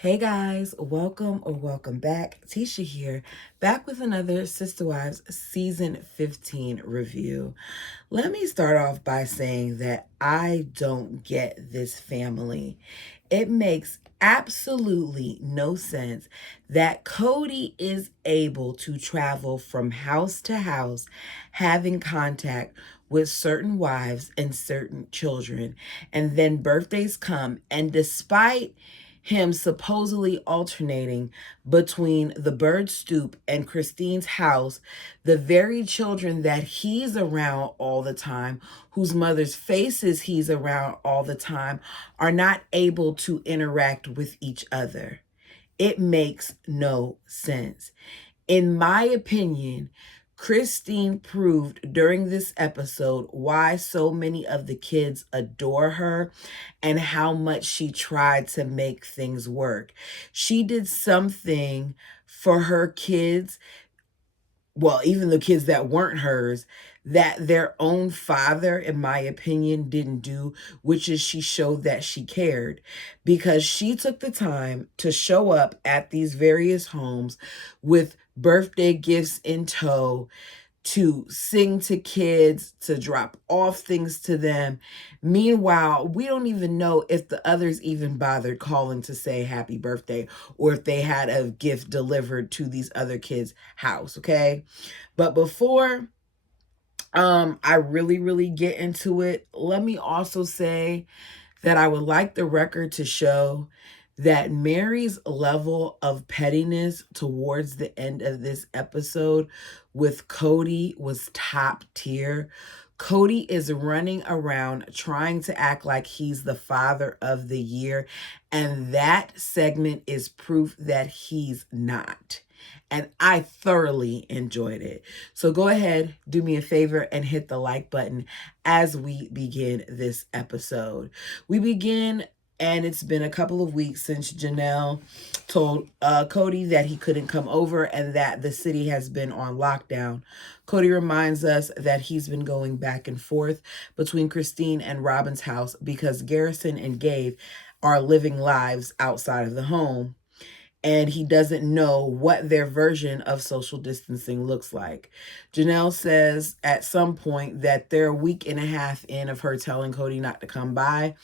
Hey guys, welcome or welcome back. Tisha here, back with another Sister Wives Season 15 review. Let me start off by saying that I don't get this family. It makes absolutely no sense that Kody is able to travel from house to house, having contact with certain wives and certain children, and then birthdays come, and despite him supposedly alternating between the bird stoop and Christine's house, the very children that he's around all the time, whose mother's faces he's around all the time, are not able to interact with each other. It makes no sense. In my opinion, Christine proved during this episode why so many of the kids adore her and how much she tried to make things work. She did something for her kids, well, even the kids that weren't hers, that their own father, in my opinion, didn't do, which is she showed that she cared, because she took the time to show up at these various homes with birthday gifts in tow, to sing to kids, to drop off things to them. Meanwhile, we don't even know if the others even bothered calling to say happy birthday or if they had a gift delivered to these other kids' house, okay? But before I really get into it, let me also say that I would like the record to show that Meri's level of pettiness towards the end of this episode with Kody was top tier. Kody is running around trying to act like he's the father of the year, and that segment is proof that he's not. And I thoroughly enjoyed it. So go ahead, do me a favor, and hit the like button as we begin this episode. We begin, and it's been a couple of weeks since Janelle told Kody that he couldn't come over and that the city has been on lockdown. Kody reminds us that he's been going back and forth between Christine and Robin's house because Garrison and Gabe are living lives outside of the home, and he doesn't know what their version of social distancing looks like. Janelle says at some point that they're a week and a half in of her telling Kody not to come by,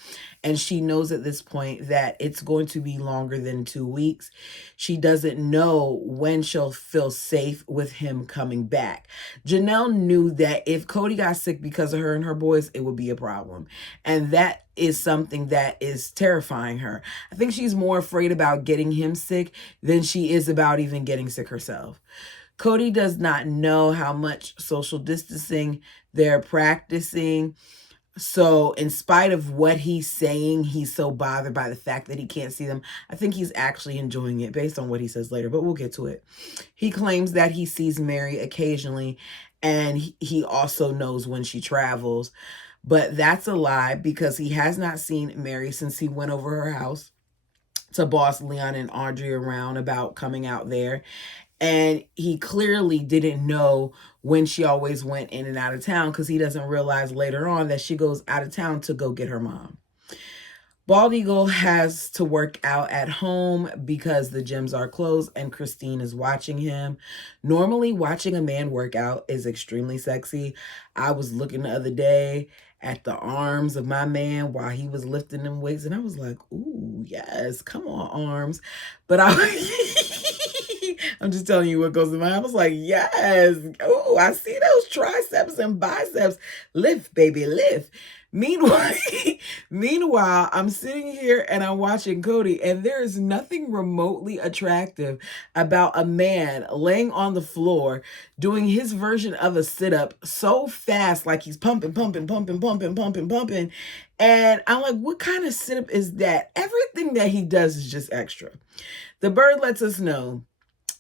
and she knows at this point that it's going to be longer than 2 weeks. She doesn't know when she'll feel safe with him coming back. Janelle knew that if Kody got sick because of her and her boys, it would be a problem, and that is something that is terrifying her. I think she's more afraid about getting him sick than she is about even getting sick herself. Kody does not know how much social distancing they're practicing. So in spite of what he's saying, he's so bothered by the fact that he can't see them. I think he's actually enjoying it based on what he says later, but we'll get to it. He claims that he sees Meri occasionally, and he also knows when she travels. But that's a lie, because he has not seen Meri since he went over her house to boss Leon and Audrey around about coming out there. And he clearly didn't know when she always went in and out of town, because he doesn't realize later on that she goes out of town to go get her mom. Bald Eagle has to work out at home because the gyms are closed and Christine is watching him. Normally, watching a man work out is extremely sexy. I was looking the other day at the arms of my man while he was lifting them weights, and I was like, ooh, yes, come on, arms. But I'm just telling you what goes in my head. I was like, yes, oh, I see those triceps and biceps. Lift, baby, lift. Meanwhile, meanwhile, I'm sitting here and I'm watching Kody, and there is nothing remotely attractive about a man laying on the floor doing his version of a sit-up so fast, like he's pumping. And I'm like, what kind of sit-up is that? Everything that he does is just extra. The bird lets us know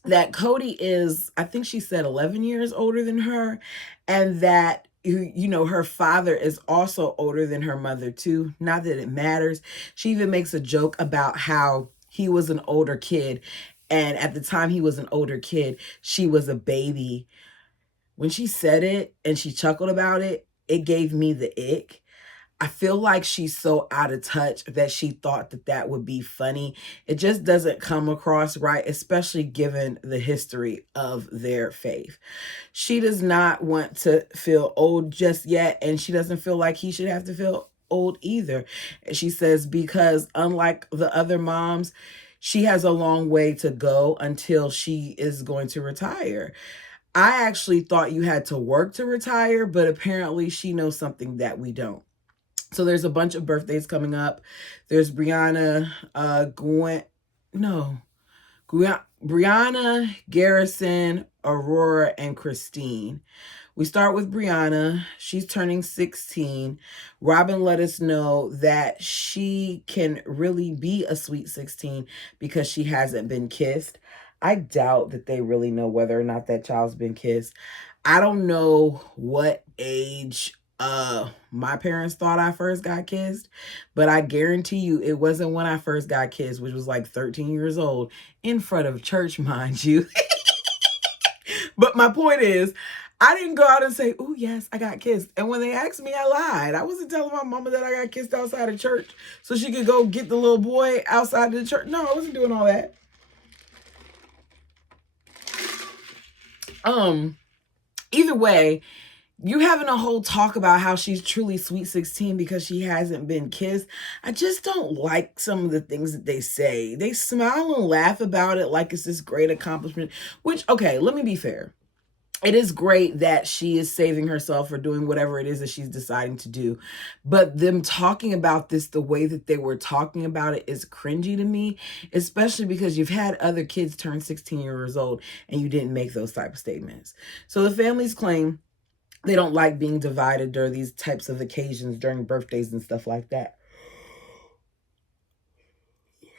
that Kody is, I think she said 11 years older than her, and that her father is also older than her mother too. Not that it matters. She even makes a joke about how he was an older kid, and at the time he was an older kid, she was a baby. When she said it and she chuckled about it, it gave me the ick. I feel like she's so out of touch that she thought that that would be funny. It just doesn't come across right, especially given the history of their faith. She does not want to feel old just yet, and she doesn't feel like he should have to feel old either. She says because unlike the other moms, she has a long way to go until she is going to retire. I actually thought you had to work to retire, but apparently she knows something that we don't. So there's a bunch of birthdays coming up. There's Brianna, Brianna, Garrison, Aurora, and Christine. We start with Brianna. She's turning 16. Robin let us know that she can really be a sweet 16 because she hasn't been kissed. I doubt that they really know whether or not that child's been kissed. I don't know what age my parents thought I first got kissed, but I guarantee you it wasn't when I first got kissed, which was like 13 years old in front of church, mind you. But my point is, I didn't go out and say, "Oh yes, I got kissed." And when they asked me, I lied. I wasn't telling my mama that I got kissed outside of church so she could go get the little boy outside of the church. No, I wasn't doing all that. Either way, you having a whole talk about how she's truly sweet 16 because she hasn't been kissed. I just don't like some of the things that they say. They smile and laugh about it like it's this great accomplishment, which, okay, let me be fair. It is great that she is saving herself or doing whatever it is that she's deciding to do. But them talking about this the way that they were talking about it is cringy to me, especially because you've had other kids turn 16 years old and you didn't make those type of statements. So the families claim they don't like being divided during these types of occasions, during birthdays and stuff like that.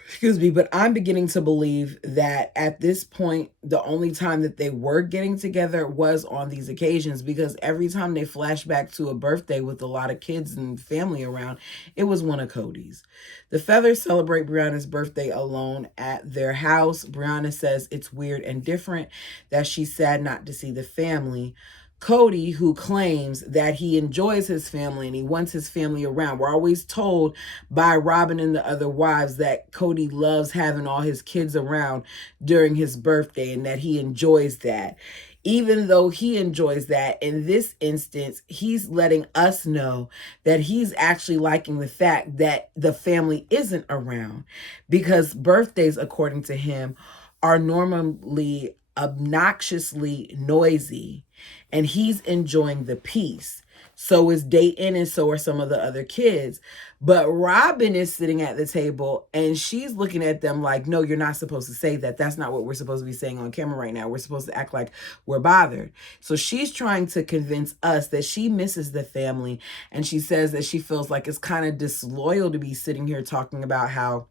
Excuse me, but I'm beginning to believe that at this point, the only time that they were getting together was on these occasions, because every time they flash back to a birthday with a lot of kids and family around, it was one of Kody's. The Feathers celebrate Brianna's birthday alone at their house. Brianna says it's weird and different, that she's sad not to see the family. Kody, who claims that he enjoys his family and he wants his family around. We're always told by Robin and the other wives that Kody loves having all his kids around during his birthday and that he enjoys that. Even though he enjoys that, in this instance, he's letting us know that he's actually liking the fact that the family isn't around, because birthdays, according to him, are normally obnoxiously noisy, and he's enjoying the peace. So is Dayton, and so are some of the other kids. But Robin is sitting at the table and she's looking at them like, no, you're not supposed to say that. That's not what we're supposed to be saying on camera right now. We're supposed to act like we're bothered. So she's trying to convince us that she misses the family. And she says that she feels like it's kind of disloyal to be sitting here talking about how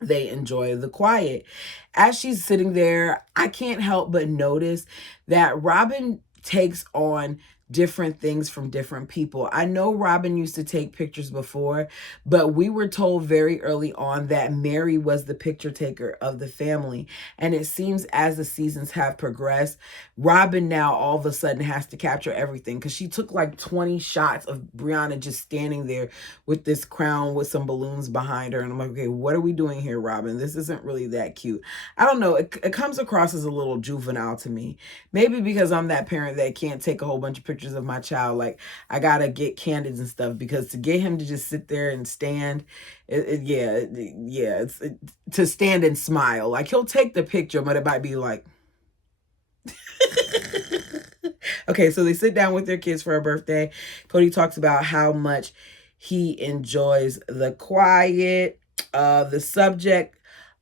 they enjoy the quiet. As she's sitting there, I can't help but notice that Robin takes on different things from different people. I know Robin used to take pictures before, but we were told very early on that Meri was the picture taker of the family. And it seems as the seasons have progressed, Robin now all of a sudden has to capture everything, because she took like 20 shots of Brianna just standing there with this crown with some balloons behind her. And I'm like, okay, what are we doing here, Robin? This isn't really that cute. I don't know. It comes across as a little juvenile to me. Maybe because I'm that parent that can't take a whole bunch of pictures of my child. Like, I gotta get candids and stuff, because to get him to just sit there and stand, to stand and smile. Like, he'll take the picture, but it might be like, okay, so they sit down with their kids for a birthday. Kody talks about how much he enjoys the quiet, the subject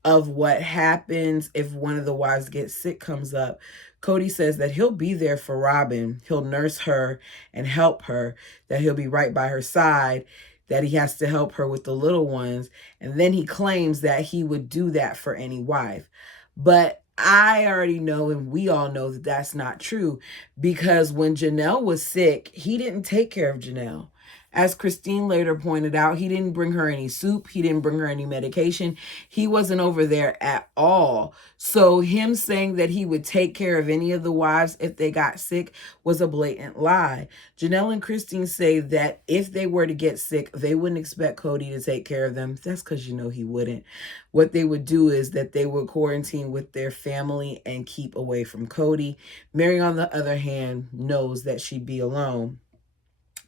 of what happens if one of the wives gets sick comes up. Kody says that he'll be there for Robin. He'll nurse her and help her, that he'll be right by her side, that he has to help her with the little ones. And then he claims that he would do that for any wife. But I already know, and we all know, that that's not true, because when Janelle was sick, he didn't take care of Janelle. As Christine later pointed out, he didn't bring her any soup. He didn't bring her any medication. He wasn't over there at all. So him saying that he would take care of any of the wives if they got sick was a blatant lie. Janelle and Christine say that if they were to get sick, they wouldn't expect Kody to take care of them. That's because he wouldn't. What they would do is that they would quarantine with their family and keep away from Kody. Meri, on the other hand, knows that she'd be alone,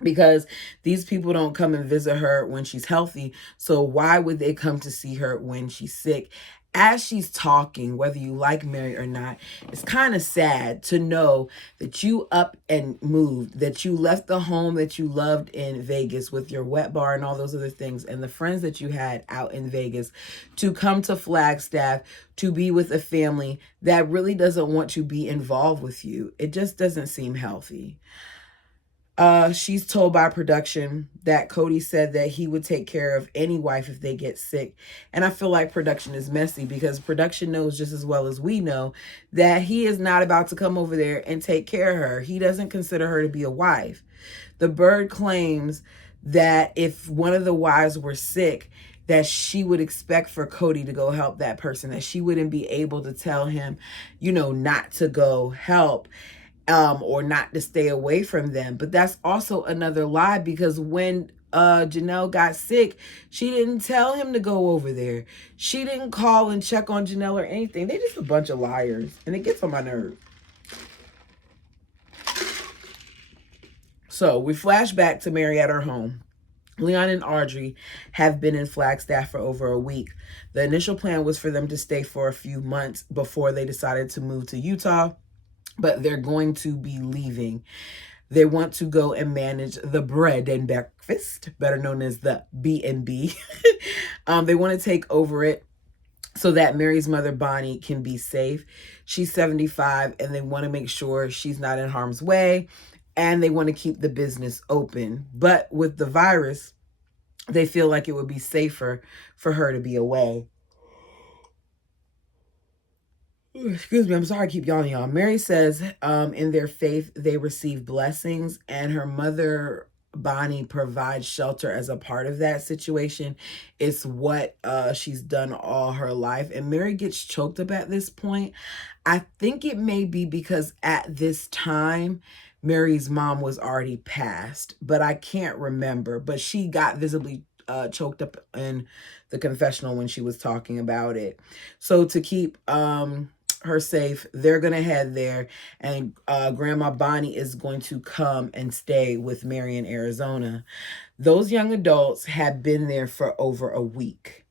because these people don't come and visit her when she's healthy. So why would they come to see her when she's sick? As she's talking, whether you like Meri or not, it's kind of sad to know that you up and moved, that you left the home that you loved in Vegas with your wet bar and all those other things, and the friends that you had out in Vegas, to come to Flagstaff to be with a family that really doesn't want to be involved with you. It just doesn't seem healthy. She's told by production that Kody said that he would take care of any wife if they get sick. And I feel like production is messy, because production knows just as well as we know that he is not about to come over there and take care of her. He doesn't consider her to be a wife. The Bird claims that if one of the wives were sick, that she would expect for Kody to go help that person, that she wouldn't be able to tell him, not to go help. Or not to stay away from them. But that's also another lie, because when Janelle got sick, she didn't tell him to go over there. She didn't call and check on Janelle or anything. They're just a bunch of liars, and it gets on my nerves. So we flash back to Meri at her home. Leon and Audrey have been in Flagstaff for over a week. The initial plan was for them to stay for a few months before they decided to move to Utah, but they're going to be leaving. They want to go and manage the bread and breakfast, better known as the B&B. They want to take over it so that Meri's mother, Bonnie, can be safe. She's 75, and they want to make sure she's not in harm's way, and they want to keep the business open. But with the virus, they feel like it would be safer for her to be away. Excuse me, I'm sorry I keep yawning, y'all. Meri says in their faith, they receive blessings, and her mother, Bonnie, provides shelter as a part of that situation. It's what she's done all her life. And Meri gets choked up at this point. I think it may be because at this time, Meri's mom was already passed, but I can't remember. But she got visibly choked up in the confessional when she was talking about it. So to keep her safe, they're gonna head there, and Grandma Bonnie is going to come and stay with Meri in Arizona. Those young adults had been there for over a week,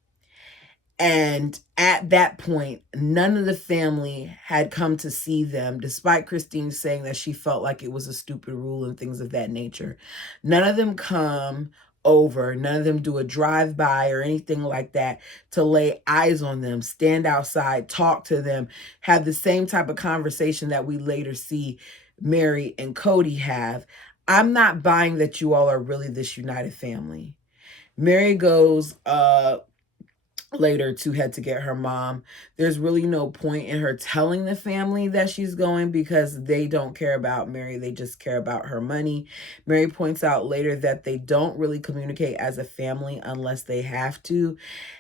and at that point, none of the family had come to see them, despite Christine saying that she felt like it was a stupid rule and things of that nature. None of them come over. None of them do a drive-by or anything like that to lay eyes on them, stand outside, talk to them, have the same type of conversation that we later see Meri and Kody have. I'm not buying that you all are really this united family. Meri goes later to head to get her mom. There's really no point in her telling the family that she's going, because they don't care about Meri. They just care about her money. Meri points out later that they don't really communicate as a family unless they have to.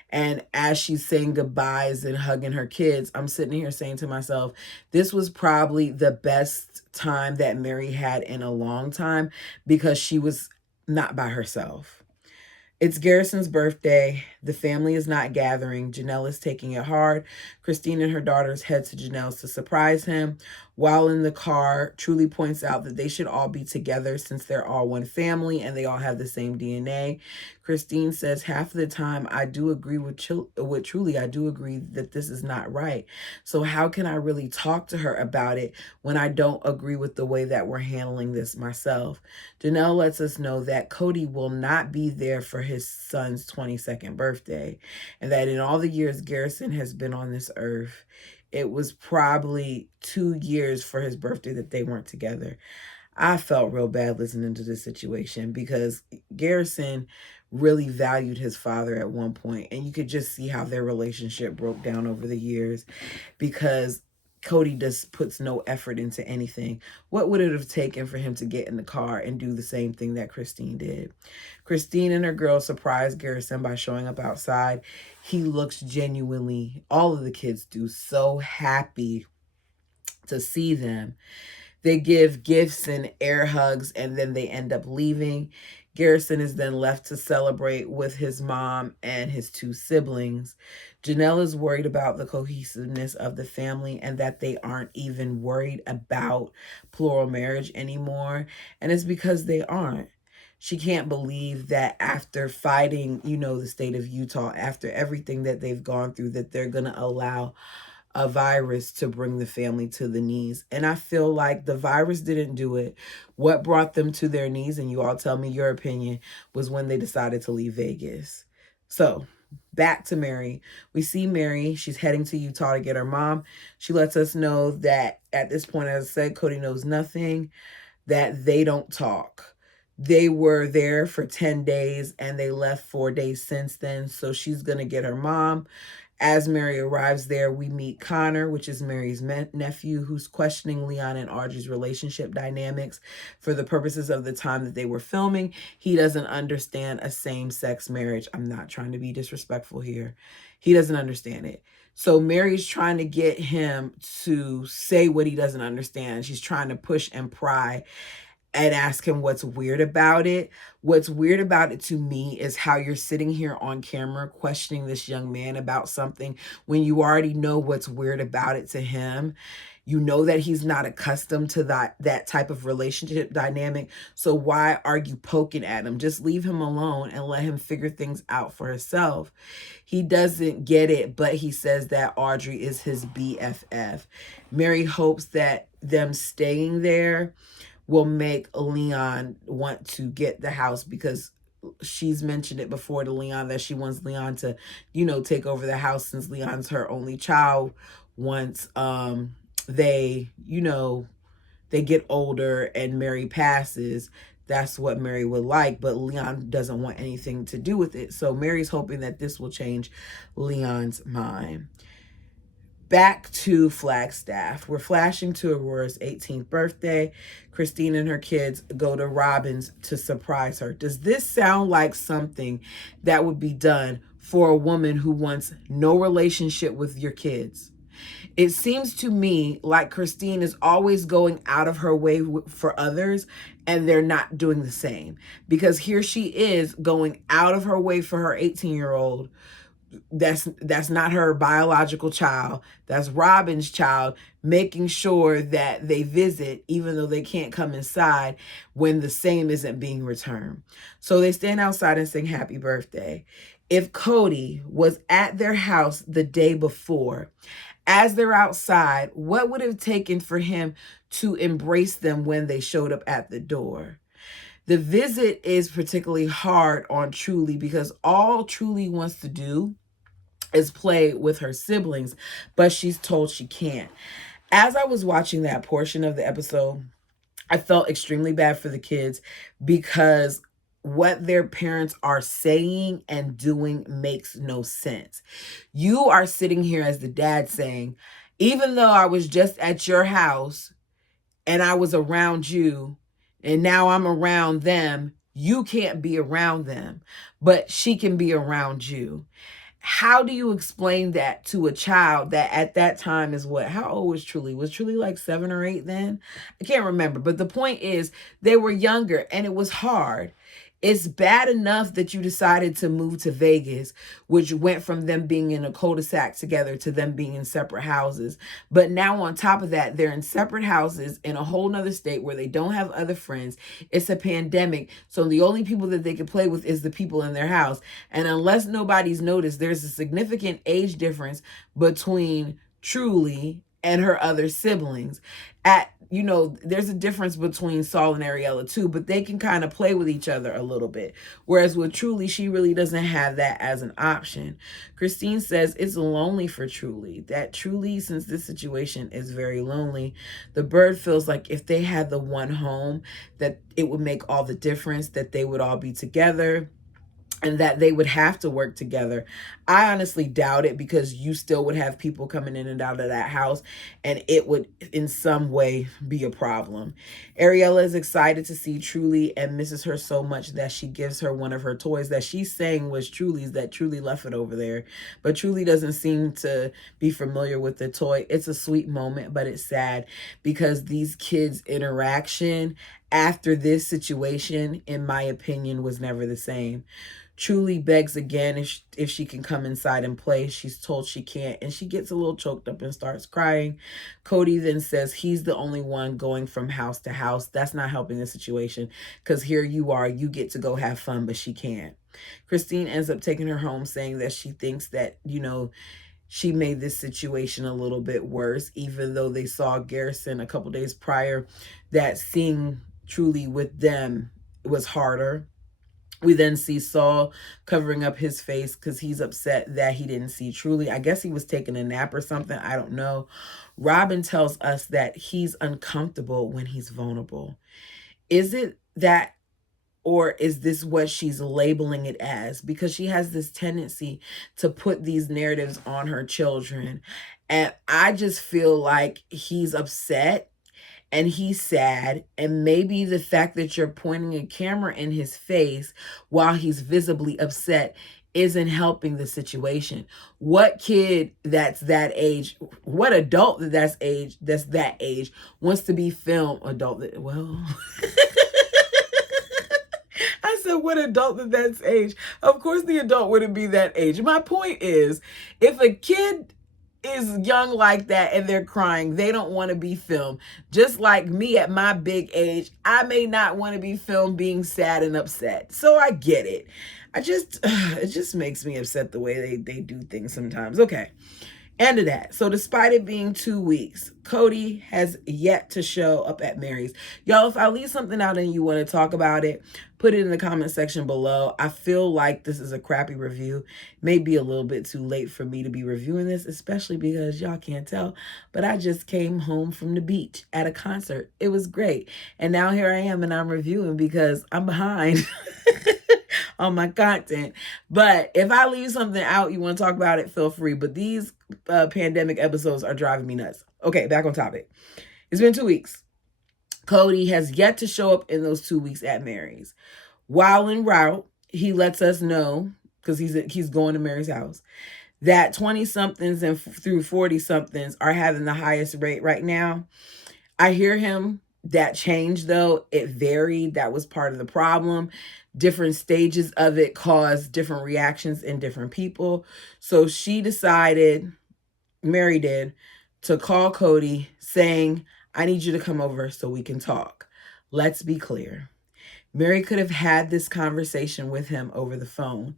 And as she's saying goodbyes and hugging her kids, I'm sitting here saying to myself, this was probably the best time that Meri had in a long time, because she was not by herself. It's Garrison's birthday. The family is not gathering. Janelle is taking it hard. Christine and her daughters head to Janelle's to surprise him. While in the car, Truly points out that they should all be together since they're all one family and they all have the same DNA. Christine says, half of the time I do agree with Truly. I do agree that this is not right. So how can I really talk to her about it when I don't agree with the way that we're handling this myself? Janelle lets us know that Kody will not be there for his son's 22nd birthday, and that in all the years Garrison has been on this earth, it was probably 2 years for his birthday that they weren't together. I felt real bad listening to this situation, because Garrison really valued his father at one point, and you could just see how their relationship broke down over the years, because Kody just puts no effort into anything. What would it have taken for him to get in the car and do the same thing that Christine did? Christine and her girls surprised Garrison by showing up outside. He looks genuinely, all of the kids do, so happy to see them. They give gifts and air hugs, and then they end up leaving. Garrison is then left to celebrate with his mom and his two siblings. Janelle is worried about the cohesiveness of the family and that they aren't even worried about plural marriage anymore. And it's because they aren't. She can't believe that after fighting, the state of Utah, after everything that they've gone through, that they're going to allow a virus to bring the family to the knees. And I feel like the virus didn't do it. What brought them to their knees, and you all tell me your opinion, was when they decided to leave Vegas. So back to Meri. We see Meri. She's heading to Utah to get her mom. She lets us know that at this point, as I said, Kody knows nothing, that they don't talk. They were there for 10 days and they left 4 days since then. So she's going to get her mom. As Meri arrives there, we meet Connor, which is Meri's nephew, who's questioning Leon and Audrey's relationship dynamics for the purposes of the time that they were filming. He doesn't understand a same-sex marriage. I'm not trying to be disrespectful here. He doesn't understand it. So Meri's trying to get him to say what he doesn't understand. She's trying to push and pry and ask him what's weird about it. What's weird about it to me is how you're sitting here on camera questioning this young man about something when you already know what's weird about it to him. You know that he's not accustomed to that type of relationship dynamic. So why are you poking at him? Just leave him alone and let him figure things out for himself. He doesn't get it, but he says that Audrey is his BFF. Meri hopes that them staying there will make Leon want to get the house, because she's mentioned it before to Leon that she wants Leon to, take over the house since Leon's her only child. Once they get older and Meri passes, that's what Meri would like, but Leon doesn't want anything to do with it. So Meri's hoping that this will change Leon's mind. Back to Flagstaff. We're flashing to Aurora's 18th birthday. Christine and her kids go to Robin's to surprise her. Does this sound like something that would be done for a woman who wants no relationship with your kids? It seems to me like Christine is always going out of her way for others, and they're not doing the same. Because here she is going out of her way for her 18-year-old. That's not her biological child. That's Robin's child, making sure that they visit even though they can't come inside when the same isn't being returned. So they stand outside and sing happy birthday. If Kody was at their house the day before, as they're outside, what would it have taken for him to embrace them when they showed up at the door? The visit is particularly hard on Truly because all Truly wants to do is play with her siblings, but she's told she can't. As I was watching that portion of the episode, I felt extremely bad for the kids because what their parents are saying and doing makes no sense. You are sitting here as the dad saying, even though I was just at your house and I was around you, and now I'm around them, you can't be around them, but she can be around you. How do you explain that to a child that at that time is what? How old was Truly? Was Truly like 7 or 8 then? I can't remember. But the point is, they were younger and it was hard. It's bad enough that you decided to move to Vegas, which went from them being in a cul-de-sac together to them being in separate houses. But now on top of that, they're in separate houses in a whole nother state where they don't have other friends. It's a pandemic. So the only people that they can play with is the people in their house. And unless nobody's noticed, there's a significant age difference between Truly and her other siblings. There's a difference between Saul and Ariella too, but they can kind of play with each other a little bit. Whereas with Truly, she really doesn't have that as an option. Christine says it's lonely for Truly. That Truly, since this situation is very lonely, the bird feels like if they had the one home, that it would make all the difference, that they would all be together. and that they would have to work together. I honestly doubt it, because you still would have people coming in and out of that house, and it would in some way be a problem. Ariella is excited to see Truly and misses her so much that she gives her one of her toys that she's saying was Truly's, that Truly left it over there. But Truly doesn't seem to be familiar with the toy. It's a sweet moment, but it's sad because these kids' interaction after this situation, in my opinion, was never the same. Truly begs again if she can come inside and play. She's told she can't, and she gets a little choked up and starts crying. Kody then says he's the only one going from house to house. That's not helping the situation, because here you are, you get to go have fun, but she can't. Christine ends up taking her home, saying that she thinks that, she made this situation a little bit worse, even though they saw Garrison a couple days prior, that seeing Truly with them was harder. We then see Saul covering up his face because he's upset that he didn't see Truly. I guess he was taking a nap or something. I don't know. Robin tells us that he's uncomfortable when he's vulnerable. Is it that, or is this what she's labeling it as? Because she has this tendency to put these narratives on her children. And I just feel like he's upset and he's sad, and maybe the fact that you're pointing a camera in his face while he's visibly upset isn't helping the situation. What kid that's that age, what adult that's that age wants to be filmed? Well, I said, what adult that's age? Of course the adult wouldn't be that age. My point is, if a kid is young like that and they're crying, they don't want to be filmed. Just like me at my big age, I may not want to be filmed being sad and upset. So I get it. It just makes me upset the way they do things sometimes. Okay. End of that. So despite it being 2 weeks, Kody has yet to show up at Meri's. Y'all, if I leave something out and you want to talk about it, put it in the comment section below. I feel like this is a crappy review. Maybe a little bit too late for me to be reviewing this, especially because y'all can't tell, but I just came home from the beach at a concert. It was great. And now here I am and I'm reviewing because I'm behind on my content. But if I leave something out, you want to talk about it, feel free. But these pandemic episodes are driving me nuts. Okay, back on topic. It's been 2 weeks. Kody has yet to show up in those 2 weeks at Meri's. While en route, he lets us know, because he's going to Meri's house, that 20-somethings and through 40-somethings are having the highest rate right now. I hear him. That changed, though. It varied. That was part of the problem. Different stages of it caused different reactions in different people. So she decided, Meri did, to call Kody saying, I need you to come over so we can talk. Let's be clear. Meri could have had this conversation with him over the phone.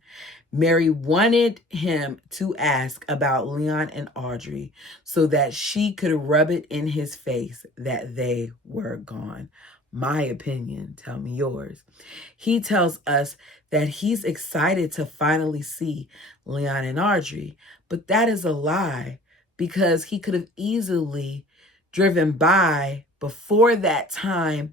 Meri wanted him to ask about Leon and Audrey so that she could rub it in his face that they were gone. My opinion, tell me yours. He tells us that he's excited to finally see Leon and Audrey, but that is a lie, because he could have easily driven by before that time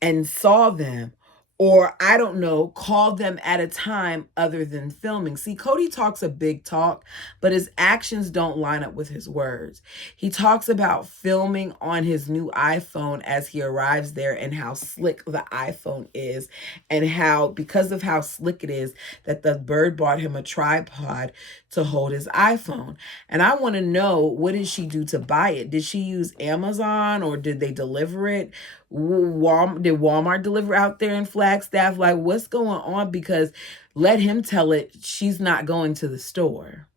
and saw them, or I don't know, called them at a time other than filming. See, Kody talks a big talk, but his actions don't line up with his words. He talks about filming on his new iPhone as he arrives there and how slick the iPhone is, and how, because of how slick it is, that the bird bought him a tripod to hold his iPhone. And I want to know, what did she do to buy it? Did she use Amazon, or did they deliver it? Did Walmart deliver out there in Flagstaff? Like, what's going on? Because let him tell it, she's not going to the store.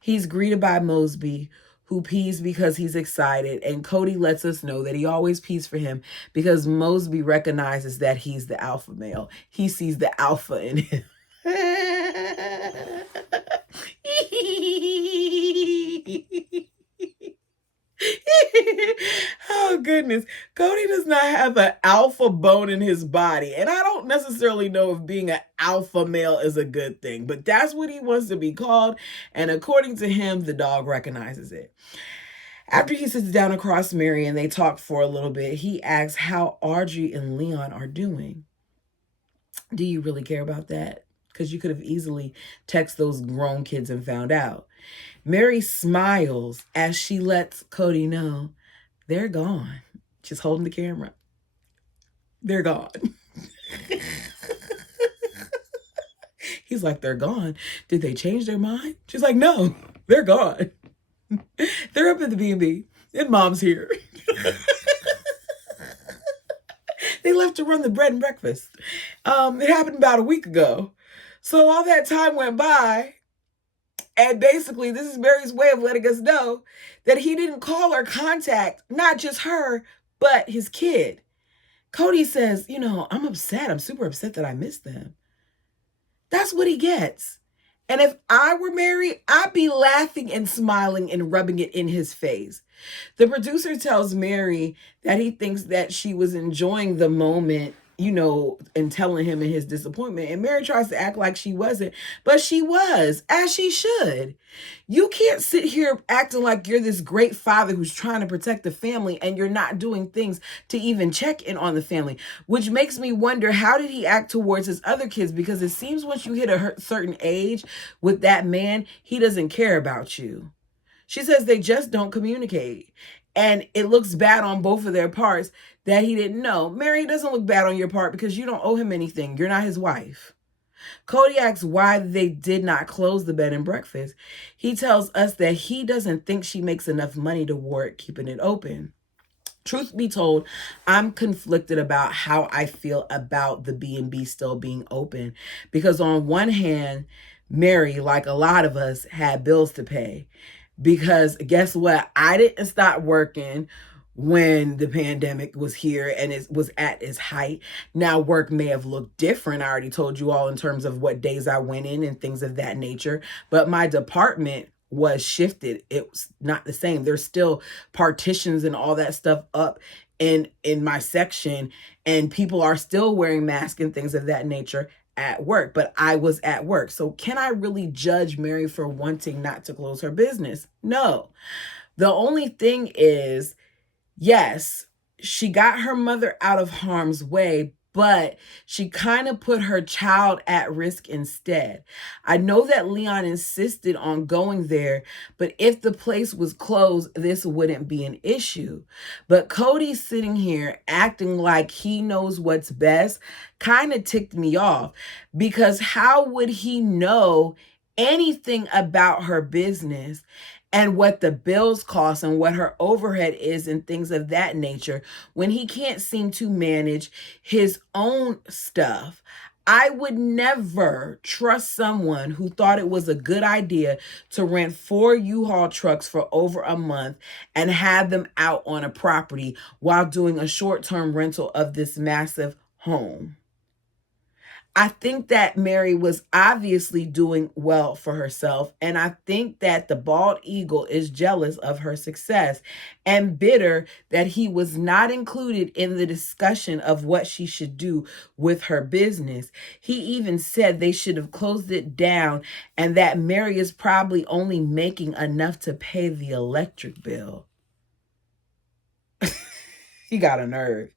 He's greeted by Mosby, who pees because he's excited, and Kody lets us know that he always pees for him because Mosby recognizes that he's the alpha male. He sees the alpha in him. Oh goodness, Kody does not have an alpha bone in his body, and I don't necessarily know if being an alpha male is a good thing, but that's what he wants to be called, and according to him, the dog recognizes it. After he sits down across Meri and they talk for a little bit, he asks how Audrey and Leon are doing. Do you really care about that? because you could have easily texted those grown kids and found out. Meri smiles as she lets Kody know they're gone. She's holding the camera. They're gone. He's like, they're gone. Did they change their mind? She's like, no, they're gone. They're up at the B&B and mom's here. They left to run the bread and breakfast. It happened about a week ago. So all that time went by, and basically this is Meri's way of letting us know that he didn't call or contact not just her, but his kid. Kody says, I'm upset. I'm super upset that I missed them. That's what he gets. And if I were Meri, I'd be laughing and smiling and rubbing it in his face. The producer tells Meri that he thinks that she was enjoying the moment, and telling him in his disappointment. And Meri tries to act like she wasn't, but she was, as she should. You can't sit here acting like you're this great father who's trying to protect the family and you're not doing things to even check in on the family, which makes me wonder, how did he act towards his other kids? Because it seems once you hit a certain age with that man, he doesn't care about you. She says they just don't communicate. And it looks bad on both of their parts that he didn't know. Meri, doesn't look bad on your part because you don't owe him anything. You're not his wife. Kody asks why they did not close the bed and breakfast. He tells us that he doesn't think she makes enough money to warrant keeping it open. Truth be told, I'm conflicted about how I feel about the B&B still being open. Because on one hand, Meri, like a lot of us, had bills to pay. Because guess what? I didn't stop working when the pandemic was here and it was at its height. Now, work may have looked different. I already told you all in terms of what days I went in and things of that nature. But my department was shifted. It was not the same. There's still partitions and all that stuff up in my section. And people are still wearing masks and things of that nature at work, but I was at work. So can I really judge Meri for wanting not to close her business? No. The only thing is, yes, she got her mother out of harm's way, but she kind of put her child at risk instead. I know that Leon insisted on going there, but if the place was closed, this wouldn't be an issue. But Kody sitting here acting like he knows what's best kind of ticked me off, because how would he know anything about her business and what the bills cost and what her overhead is and things of that nature when he can't seem to manage his own stuff? I would never trust someone who thought it was a good idea to rent 4 U-Haul trucks for over a month and have them out on a property while doing a short-term rental of this massive home. I think that Meri was obviously doing well for herself, and I think that the bald eagle is jealous of her success and bitter that he was not included in the discussion of what she should do with her business. He even said they should have closed it down and that Meri is probably only making enough to pay the electric bill. He got a nerve.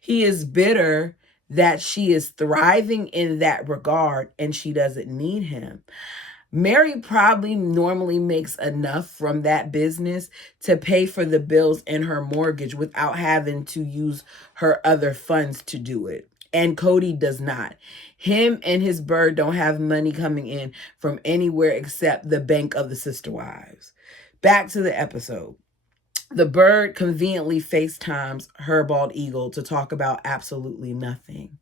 He is bitter that she is thriving in that regard and she doesn't need him. Meri probably normally makes enough from that business to pay for the bills and her mortgage without having to use her other funds to do it. And Kody does not. Him and his bird don't have money coming in from anywhere except the bank of the sister wives. Back to the episode. The bird conveniently FaceTimes her bald eagle to talk about absolutely nothing.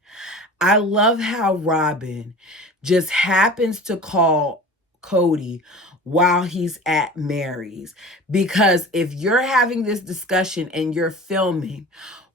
I love how Robin just happens to call Kody while he's at Meri's. Because if you're having this discussion and you're filming,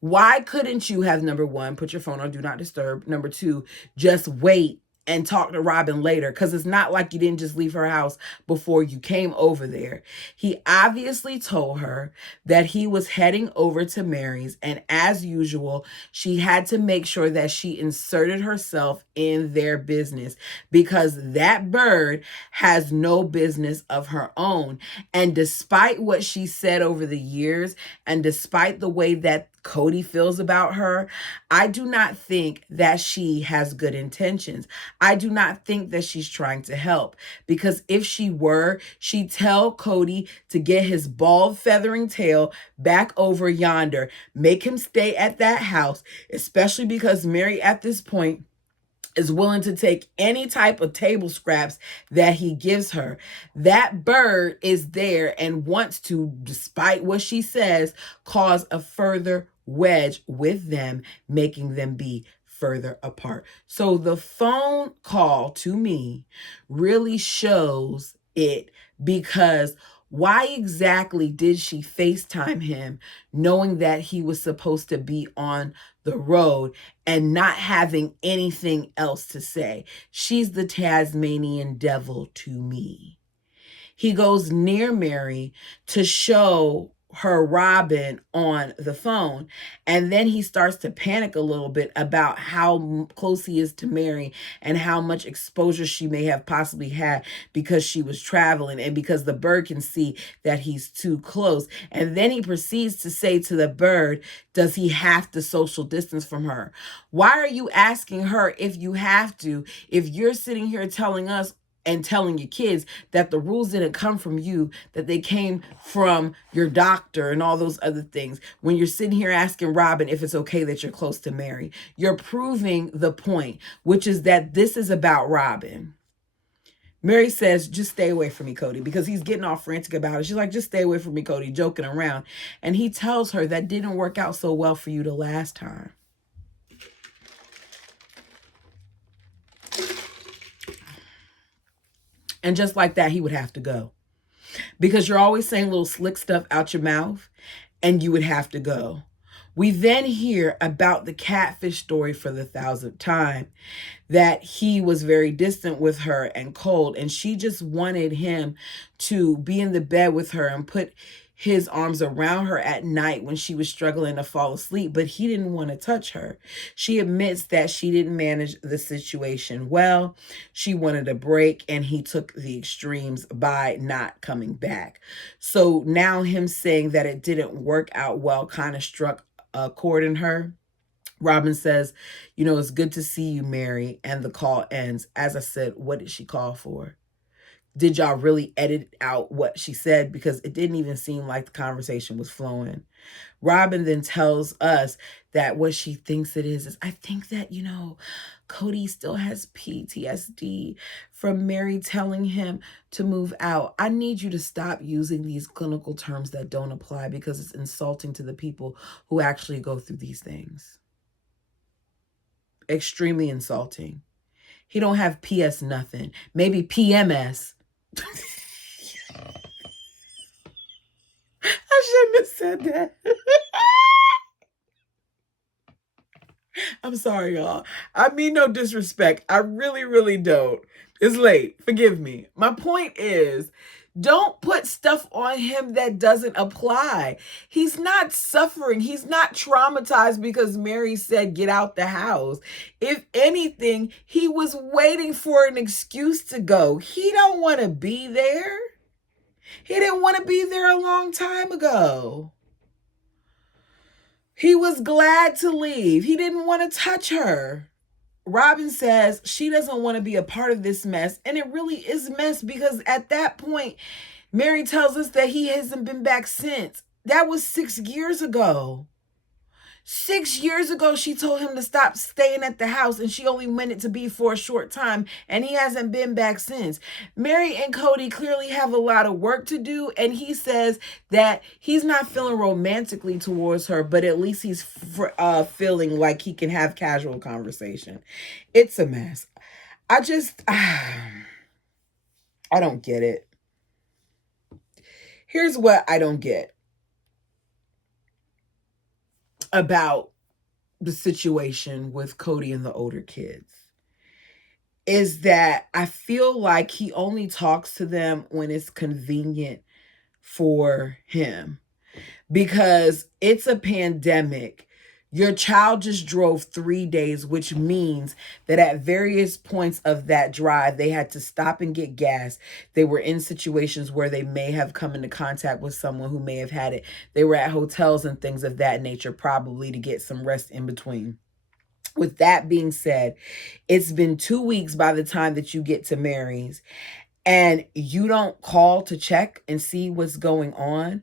why couldn't you have, number one, put your phone on Do Not Disturb? Number two, just wait and talk to Robin later, because it's not like you didn't just leave her house before you came over there. He obviously told her that he was heading over to Meri's, and as usual, she had to make sure that she inserted herself in their business, because that bird has no business of her own. And despite what she said over the years, and despite the way that Kody feels about her, I do not think that she has good intentions. I do not think that she's trying to help, because if she were, she'd tell Kody to get his bald feathering tail back over yonder, make him stay at that house, especially because Meri at this point is willing to take any type of table scraps that he gives her. That bird is there and wants to, despite what she says, cause a further wedge with them, making them be further apart. So the phone call to me really shows it, because why exactly did she FaceTime him knowing that he was supposed to be on the road and not having anything else to say? She's the Tasmanian devil to me. He goes near Meri to show her Robin on the phone, and then he starts to panic a little bit about how close he is to Meri and how much exposure she may have possibly had because she was traveling and because the bird can see that he's too close. And then he proceeds to say to the bird, does he have to social distance from her? Why are you asking her if you have to, if you're sitting here telling us and telling your kids that the rules didn't come from you, that they came from your doctor and all those other things? When you're sitting here asking Robin if it's okay that you're close to Meri, you're proving the point, which is that this is about Robin. Meri says, just stay away from me, Kody, because he's getting all frantic about it. She's like, just stay away from me, Kody, joking around. And he tells her that didn't work out so well for you the last time. And just like that, he would have to go, because you're always saying little slick stuff out your mouth, and you would have to go. We then hear about the catfish story for the 1,000th time, that he was very distant with her and cold, and she just wanted him to be in the bed with her and put his arms around her at night when she was struggling to fall asleep, but he didn't want to touch her. She admits that she didn't manage the situation well. She wanted a break, and he took the extremes by not coming back. So now him saying that it didn't work out well kind of struck a chord in her. Robin says, it's good to see you, Meri, and the call ends. As I said, what did she call for? Did y'all really edit out what she said? Because it didn't even seem like the conversation was flowing. Robin then tells us that what she thinks it is I think that, Kody still has PTSD from Meri telling him to move out. I need you to stop using these clinical terms that don't apply, because it's insulting to the people who actually go through these things. Extremely insulting. He don't have PS nothing. Maybe PMS. I shouldn't have said that. I'm sorry, y'all. I mean no disrespect. I really, really don't. It's late. Forgive me. My point is, don't put stuff on him that doesn't apply. He's not suffering. He's not traumatized because Meri said, get out the house. If anything, he was waiting for an excuse to go. He don't want to be there. He didn't want to be there a long time ago. He was glad to leave. He didn't want to touch her. Robin says she doesn't want to be a part of this mess. And it really is a mess, because at that point, Meri tells us that he hasn't been back since. That was 6 years ago. 6 years ago, she told him to stop staying at the house, and she only meant it to be for a short time, and he hasn't been back since. Meri and Kody clearly have a lot of work to do, and he says that he's not feeling romantically towards her, but at least he's feeling like he can have casual conversation. It's a mess. I don't get it. Here's what I don't get about the situation with Kody and the older kids, is that I feel like he only talks to them when it's convenient for him, because it's a pandemic. Your child just drove 3 days, which means that at various points of that drive, they had to stop and get gas. They were in situations where they may have come into contact with someone who may have had it. They were at hotels and things of that nature, probably to get some rest in between. With that being said, it's been 2 weeks by the time that you get to Meri's, and you don't call to check and see what's going on.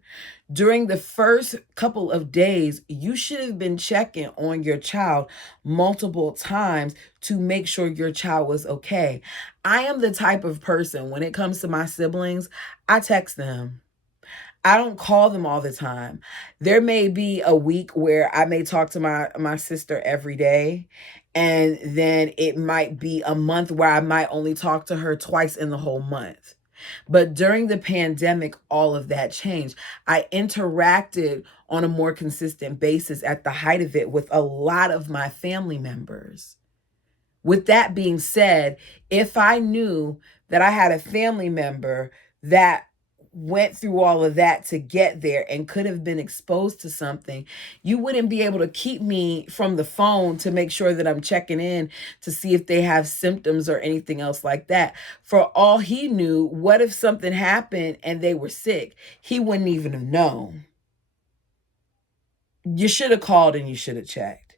During the first couple of days, you should have been checking on your child multiple times to make sure your child was okay. I am the type of person, when it comes to my siblings, I text them. I don't call them all the time. There may be a week where I may talk to my sister every day, and then it might be a month where I might only talk to her twice in the whole month. But during the pandemic, all of that changed. I interacted on a more consistent basis at the height of it with a lot of my family members. With that being said, if I knew that I had a family member that went through all of that to get there and could have been exposed to something, you wouldn't be able to keep me from the phone to make sure that I'm checking in to see if they have symptoms or anything else like that. For all he knew, what if something happened and they were sick? He wouldn't even have known. You should have called and you should have checked.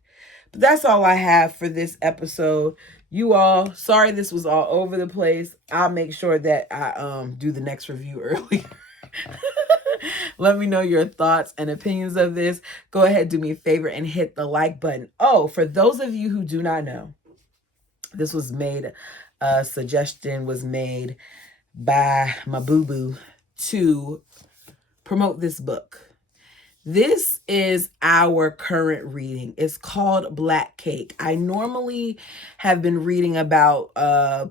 But that's all I have for this episode. You all, sorry this was all over the place. I'll make sure that I do the next review earlier. Let me know your thoughts and opinions of this. Go ahead, do me a favor and hit the like button. Oh, for those of you who do not know, this was made, suggestion was made by my boo-boo to promote this book. This is our current reading. It's called Black Cake. I normally have been reading about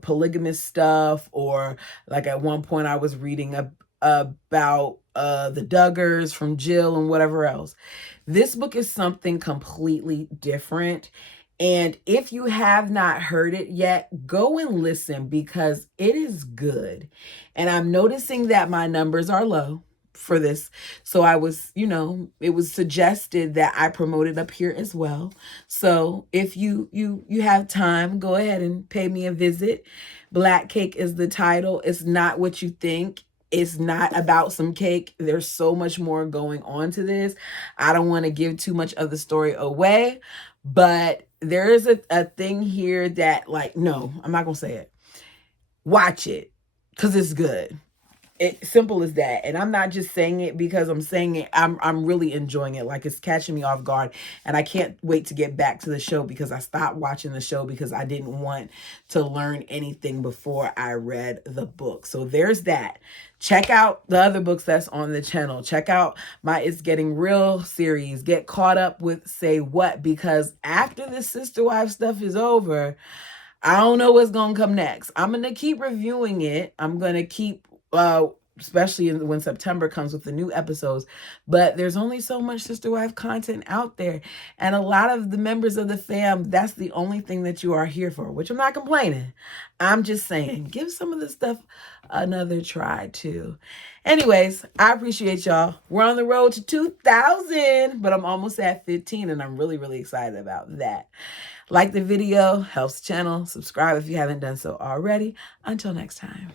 polygamous stuff, or like at one point I was reading about the Duggars from Jill and whatever else. This book is something completely different. And if you have not heard it yet, go and listen because it is good. And I'm noticing that my numbers are low for this. So I was, it was suggested that I promote it up here as well. So if you have time, go ahead and pay me a visit. Black Cake is the title. It's not what you think. It's not about some cake. There's so much more going on to this. I don't want to give too much of the story away, but there is a thing here that, like, no, I'm not going to say it. Watch it because it's good. It's simple as that. And I'm not just saying it because I'm saying it. I'm really enjoying it. Like, it's catching me off guard. And I can't wait to get back to the show because I stopped watching the show because I didn't want to learn anything before I read the book. So there's that. Check out the other books that's on the channel. Check out my It's Getting Real series. Get caught up with Say What, because after this Sister Wife stuff is over, I don't know what's going to come next. I'm going to keep reviewing it. I'm going to keep especially when September comes with the new episodes. But there's only so much Sister Wife content out there. And a lot of the members of the fam, that's the only thing that you are here for, which I'm not complaining. I'm just saying, give some of this stuff another try too. Anyways, I appreciate y'all. We're on the road to 2,000, but I'm almost at 15, and I'm really, really excited about that. Like the video, helps the channel. Subscribe if you haven't done so already. Until next time.